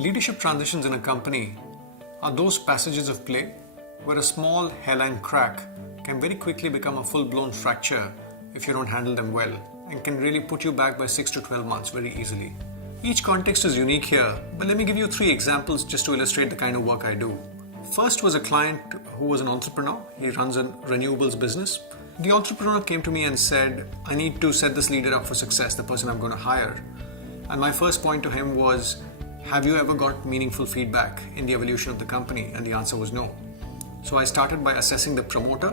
Leadership transitions in a company are those passages of play where a small hairline crack can very quickly become a full-blown fracture if you don't handle them well, and can really put you back by 6 to 12 months very easily. Each context is unique here, but let me give you 3 examples just to illustrate the kind of work I do. First was a client who was an entrepreneur. He runs a renewables business. The entrepreneur came to me and said, I need to set this leader up for success, the person I'm going to hire. And my first point to him was, have you ever got meaningful feedback in the evolution of the company? And the answer was no. So I started by assessing the promoter,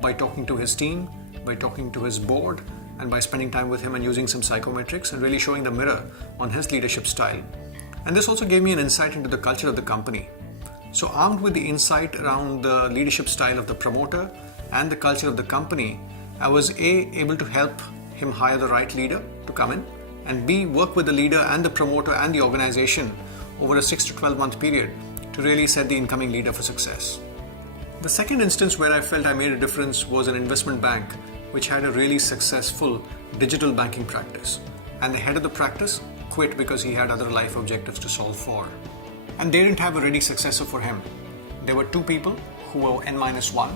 by talking to his team, by talking to his board, and by spending time with him and using some psychometrics and really showing the mirror on his leadership style. And this also gave me an insight into the culture of the company. So armed with the insight around the leadership style of the promoter and the culture of the company, I was able to help him hire the right leader to come in, and B, work with the leader and the promoter and the organization over a 6 to 12 month period to really set the incoming leader for success. The second instance where I felt I made a difference was an investment bank which had a really successful digital banking practice, and the head of the practice quit because he had other life objectives to solve for. And they didn't have a ready successor for him. There were 2 people who were N-1.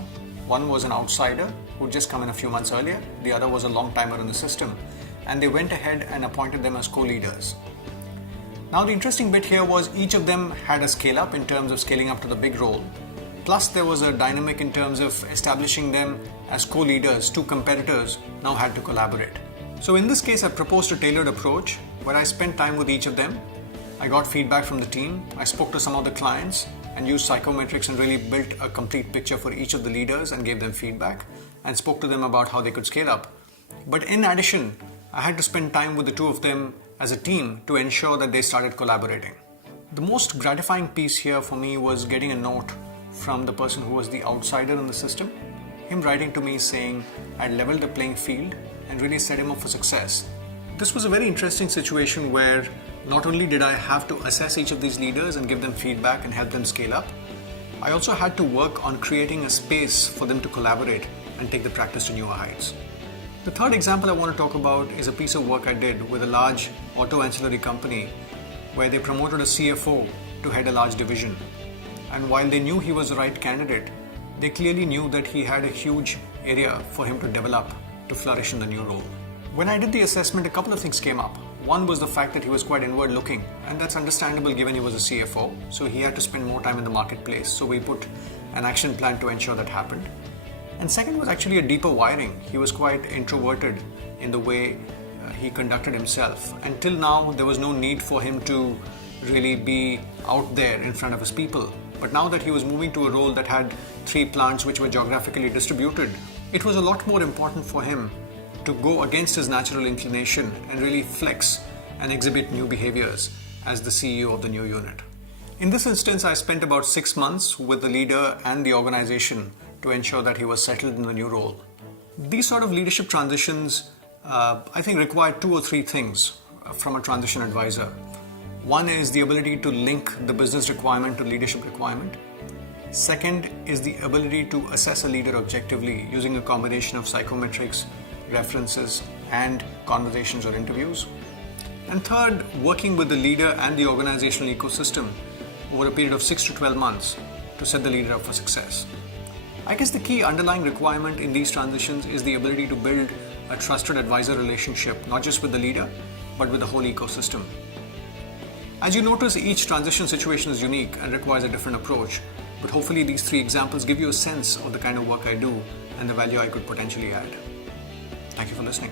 One was an outsider who'd just come in a few months earlier. The other was a long timer in the system. And they went ahead and appointed them as co-leaders. Now the interesting bit here was each of them had a scale up in terms of scaling up to the big role. Plus there was a dynamic in terms of establishing them as co-leaders. 2 competitors now had to collaborate. So in this case I proposed a tailored approach where I spent time with each of them. I got feedback from the team. I spoke to some of the clients and used psychometrics and really built a complete picture for each of the leaders and gave them feedback and spoke to them about how they could scale up. But in addition, I had to spend time with the 2 of them as a team to ensure that they started collaborating. The most gratifying piece here for me was getting a note from the person who was the outsider in the system, him writing to me saying I leveled the playing field and really set him up for success. This was a very interesting situation where not only did I have to assess each of these leaders and give them feedback and help them scale up, I also had to work on creating a space for them to collaborate and take the practice to newer heights. The third example I want to talk about is a piece of work I did with a large auto ancillary company where they promoted a CFO to head a large division. And while they knew he was the right candidate, they clearly knew that he had a huge area for him to develop to flourish in the new role. When I did the assessment, a couple of things came up. One was the fact that he was quite inward looking, and that's understandable given he was a CFO, so he had to spend more time in the marketplace. So we put an action plan to ensure that happened. And second was actually a deeper wiring. He was quite introverted in the way he conducted himself. Until now, there was no need for him to really be out there in front of his people. But now that he was moving to a role that had 3 plants which were geographically distributed, it was a lot more important for him to go against his natural inclination and really flex and exhibit new behaviors as the CEO of the new unit. In this instance, I spent about 6 months with the leader and the organization to ensure that he was settled in the new role. These sort of leadership transitions, I think, require 2 or 3 things from a transition advisor. One is the ability to link the business requirement to leadership requirement. Second is the ability to assess a leader objectively using a combination of psychometrics, references, and conversations or interviews. And third, working with the leader and the organizational ecosystem over a period of 6 to 12 months to set the leader up for success. I guess the key underlying requirement in these transitions is the ability to build a trusted advisor relationship, not just with the leader, but with the whole ecosystem. As you notice, each transition situation is unique and requires a different approach, but hopefully these 3 examples give you a sense of the kind of work I do and the value I could potentially add. Thank you for listening.